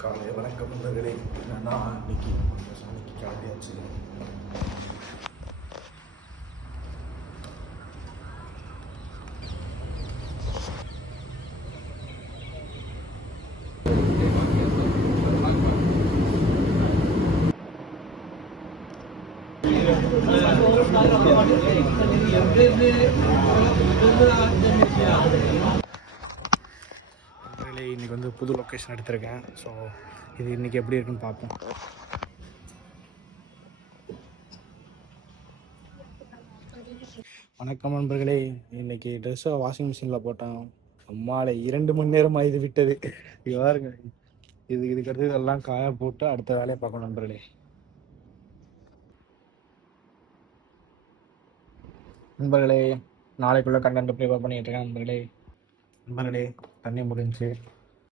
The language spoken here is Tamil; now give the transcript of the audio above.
காலை வணக்கம் நண்பர்களே. என்னன்னா இன்னைக்கு சாமிக்கு கிளம்பியாச்சு. இன்னைக்கு வந்து புது லொக்கேஷன் எடுத்திருக்கேன். ஸோ இது இன்னைக்கு எப்படி இருக்குன்னு பார்ப்போம். வணக்கம் நண்பர்களே. இன்னைக்கு ட்ரெஸ்ஸை வாஷிங் மிஷினில் போட்டேன். அம்மால 2 மணி நேரம் ஆயுது விட்டது. இது பாருங்க, இதுக்கு அடுத்து இதெல்லாம் காய போட்டு அடுத்த வேலையை பார்க்கணும் நண்பர்களே. நண்பர்களே, நாளைக்குள்ள கண்டென்ட் ப்ரிப்பேர் பண்ணிட்டு இருக்கேன் நண்பர்களே. தண்ணி முடிஞ்சு